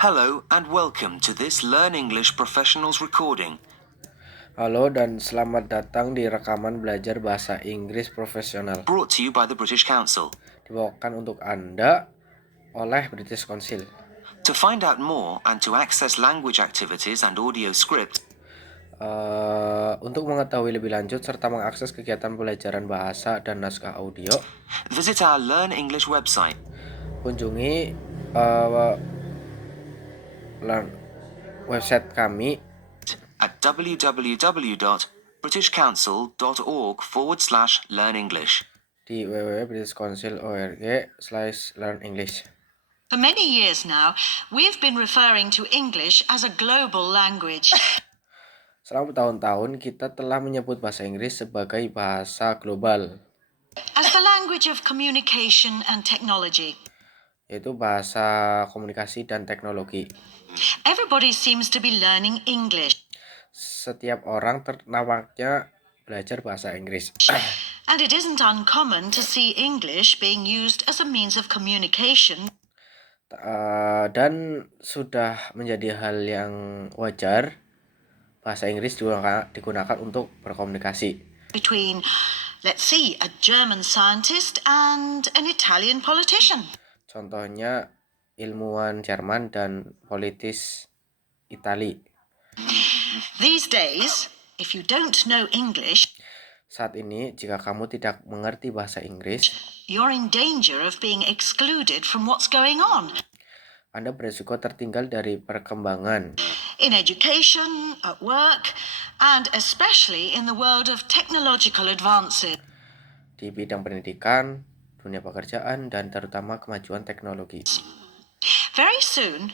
Hello and welcome to this Learn English Professionals recording. Halo dan selamat datang di rekaman belajar bahasa Inggris profesional. Brought to you by the British Council. Dibawakan untuk Anda oleh British Council. To find out more and to access language activities and audio scripts, Untuk mengetahui lebih lanjut serta mengakses kegiatan pembelajaran bahasa dan naskah audio, visit our Learn English website. kunjungi website kami At www.britishcouncil.org/learnenglish. di www.britishcouncil.org/learnenglish. For many years now, we've been referring to English as a global language. Selama bertahun-tahun kita telah menyebut bahasa Inggris sebagai bahasa global, As the language of communication and technology. yaitu bahasa komunikasi dan teknologi. Everybody seems to be learning English. Setiap orang nampaknya belajar bahasa Inggris. And it isn't uncommon to see English being used as a means of communication. Dan sudah menjadi hal yang wajar bahasa Inggris digunakan untuk berkomunikasi Between, let's see, a German scientist and an Italian politician. Contohnya ilmuwan Jerman dan politis Itali. These days, if you don't know English, saat ini jika kamu tidak mengerti bahasa Inggris, you're in danger of being excluded from what's going on. Anda berisiko tertinggal dari perkembangan in education, at work, and especially in the world of technological advances. Di bidang pendidikan, dunia pekerjaan, dan terutama kemajuan teknologi. Very soon,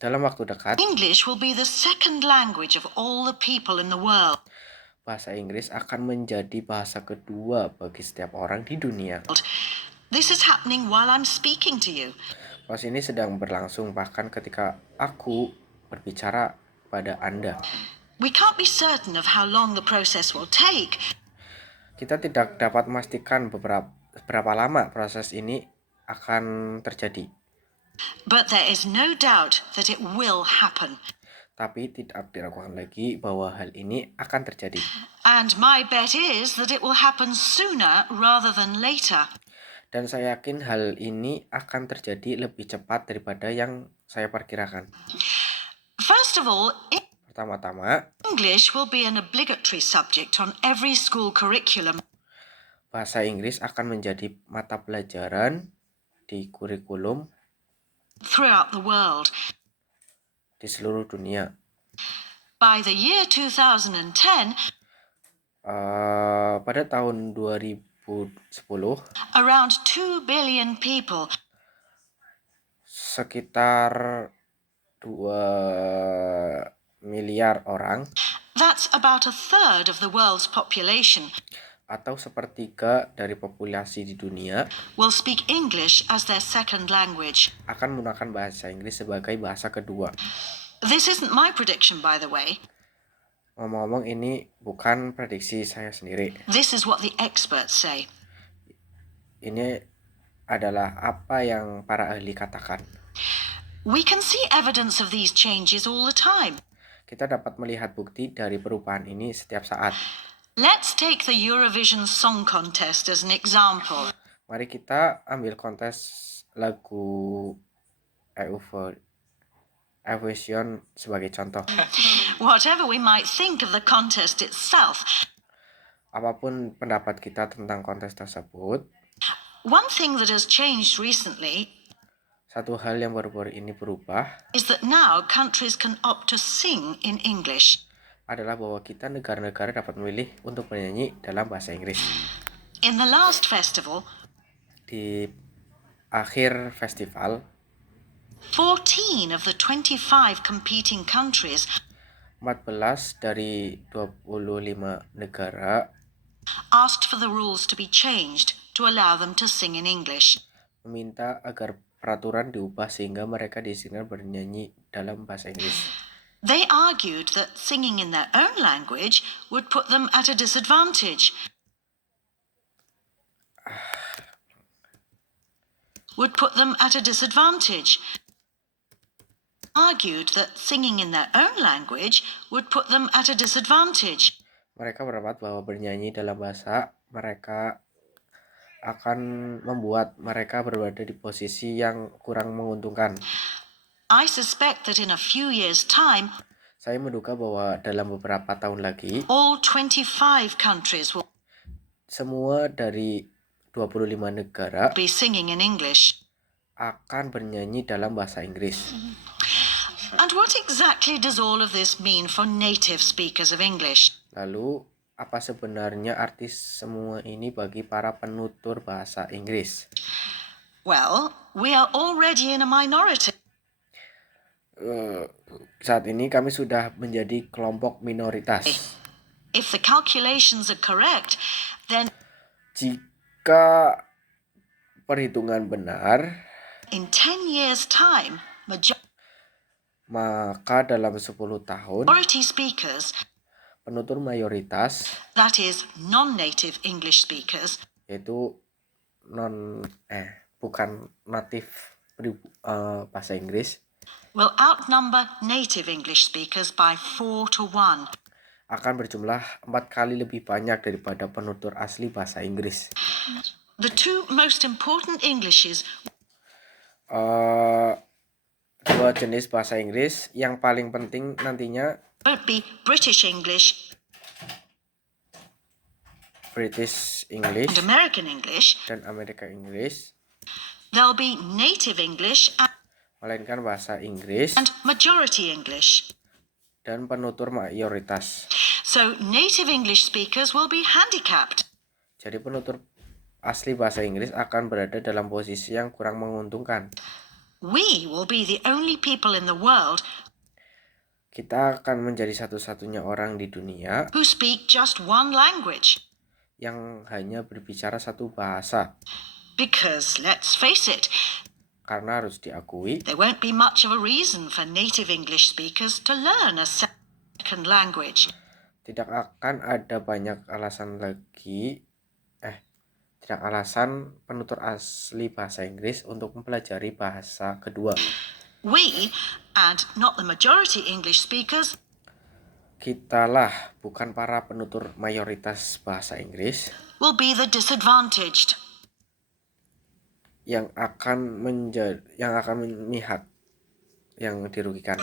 dalam waktu dekat, English will be the second language of all the people in the world. Bahasa Inggris akan menjadi bahasa kedua bagi setiap orang di dunia. This is happening while I'm speaking to you. Proses ini sedang berlangsung bahkan ketika aku berbicara pada Anda. We can't be certain of how long the process will take. Kita tidak dapat memastikan berapa lama proses ini akan terjadi. But there is no doubt that it will happen. Tapi tidak diragukan lagi bahwa hal ini akan terjadi. And my bet is that it will happen sooner rather than later. Dan saya yakin hal ini akan terjadi lebih cepat daripada yang saya perkirakan. First of all, pertama-tama, English will be an obligatory subject on every school curriculum. Bahasa Inggris akan menjadi mata pelajaran di kurikulum throughout the world. Di seluruh dunia. By the year 2010, pada tahun 2010, around 2 billion people, sekitar 2 miliar orang, that's about a third of the world's population, atau sepertiga dari populasi di dunia, will speak English as their second language. Akan menggunakan bahasa Inggris sebagai bahasa kedua. This isn't my prediction, by the way. Ngomong-ngomong, ini bukan prediksi saya sendiri. This is what the experts say. Ini adalah apa yang para ahli katakan. We can see evidence of these changes all the time. Kita dapat melihat bukti dari perubahan ini setiap saat. Let's take the Eurovision Song Contest as an example. Mari kita ambil kontes lagu Eurovision sebagai contoh. Whatever we might think of the contest itself, apapun pendapat kita tentang kontes tersebut, one thing that has changed recently, satu hal yang baru-baru ini berubah, is that now countries can opt to sing in English. Adalah bahwa kita negara-negara dapat memilih untuk menyanyi dalam bahasa Inggris. In the last festival, di akhir festival, 14 of the 25 competing countries 14 dari 25 negara asked for the rules to be changed to allow them to sing in English. Meminta agar peraturan diubah sehingga mereka diizinkan bernyanyi dalam bahasa Inggris. They argued that singing in their own language would put them at a disadvantage. would put them at a disadvantage. Argued that singing in their own language would put them at a disadvantage. Mereka berpendapat bahwa bernyanyi dalam bahasa mereka akan membuat mereka berada di posisi yang kurang menguntungkan. I suspect that in a few years' time, Saya menduga bahwa dalam beberapa tahun lagi, all 25 countries will semua dari 25 negara be singing in English. akan bernyanyi dalam bahasa Inggris. And what exactly does all of this mean for native speakers of English? Lalu, apa sebenarnya arti semua ini bagi para penutur bahasa Inggris? Well, we are already in a minority. Saat ini kami sudah menjadi kelompok minoritas. If the calculations are correct, then Jika perhitungan benar, in 10 years' time, maka dalam 10 tahun, majority speakers, penutur mayoritas, that is, non-native English speakers, yaitu bukan native bahasa Inggris, will outnumber native English speakers by 4 to 1. akan berjumlah 4 kali lebih banyak daripada penutur asli bahasa Inggris. The two most important Englishes Dua jenis bahasa Inggris yang paling penting nantinya won't be British English British and English American English. dan American English, There'll be native English melainkan bahasa Inggris and majority English. dan penutur mayoritas. So native English speakers will be handicapped. Jadi penutur asli bahasa Inggris akan berada dalam posisi yang kurang menguntungkan. We will be the only people in the world Kita akan menjadi satu-satunya orang di dunia who speak just one language. yang hanya berbicara satu bahasa. Because, let's face it, Karena harus diakui, there won't be much of a reason for native English speakers to learn a second language. tidak akan ada banyak alasan penutur asli bahasa Inggris untuk mempelajari bahasa kedua. We, and not the majority English speakers, Kitalah, bukan para penutur mayoritas bahasa Inggris, will be the disadvantaged. yang akan memihak, yang dirugikan.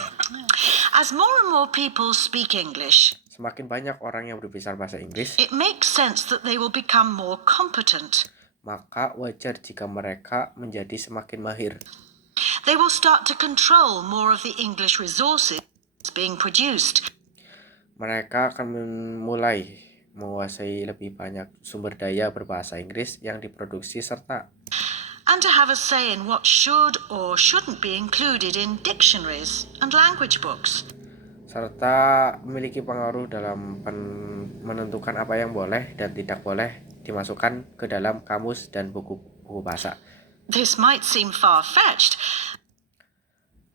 As more and more people speak English, Semakin banyak orang yang berbicara bahasa Inggris, it makes sense that they will become more competent. maka wajar jika mereka menjadi semakin mahir. They will start to control more of the English resources being produced. Mereka akan mulai menguasai lebih banyak sumber daya berbahasa Inggris yang diproduksi serta And to have a say in what should or shouldn't be included in dictionaries and language books. serta memiliki pengaruh dalam menentukan apa yang boleh dan tidak boleh dimasukkan ke dalam kamus dan buku-buku bahasa. This might seem far-fetched,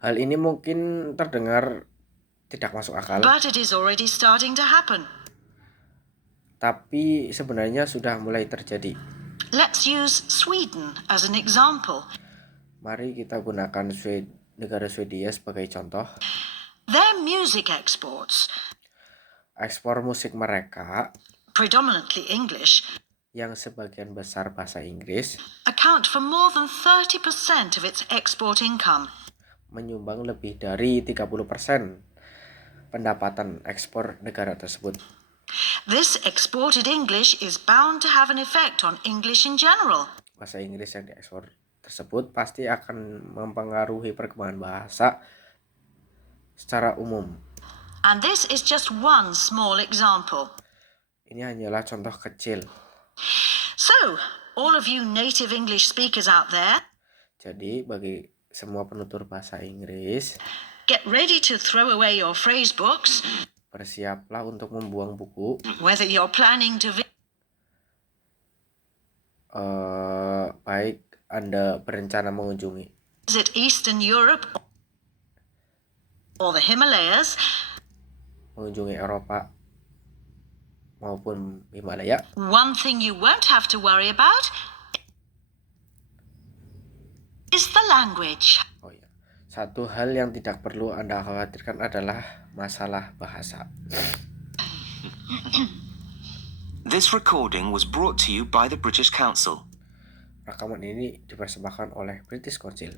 Hal ini mungkin terdengar tidak masuk akal, but it is already starting to happen. tapi sebenarnya sudah mulai terjadi. Let's use Sweden as an example. Mari kita gunakan negara Swedia sebagai contoh. Their music exports, Ekspor musik mereka predominantly English, yang sebagian besar bahasa Inggris account for more than 30% of its export income. menyumbang lebih dari 30% pendapatan ekspor negara tersebut. This exported English is bound to have an effect on English in general. Bahasa Inggris yang diekspor tersebut pasti akan mempengaruhi perkembangan bahasa secara umum. And this is just one small example. Ini hanyalah contoh kecil. So, all of you native English speakers out there, Jadi bagi semua penutur bahasa Inggris, get ready to throw away your phrase books, bersiaplah untuk membuang buku, whether you're planning to baik Anda berencana mengunjungi visit Eastern Europe or the Himalayas. Eropa maupun Himalaya. One thing you won't have to worry about is the language. Oh ya, satu hal yang tidak perlu Anda khawatirkan adalah masalah bahasa. This recording was brought to you by the British Council. Rekaman ini dipersembahkan oleh British Council.